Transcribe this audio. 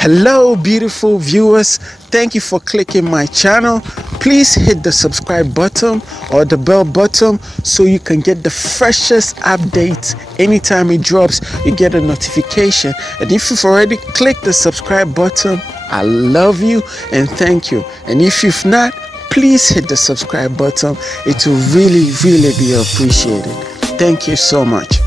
Hello, beautiful viewers. Thank you for clicking my channel. Please hit the subscribe button or the bell button so you can get the freshest updates. Anytime it drops, you get a notification. And if you've already clicked the subscribe button, I love you and thank you. And if you've not, please hit the subscribe button. It will really be appreciated. Thank you so much.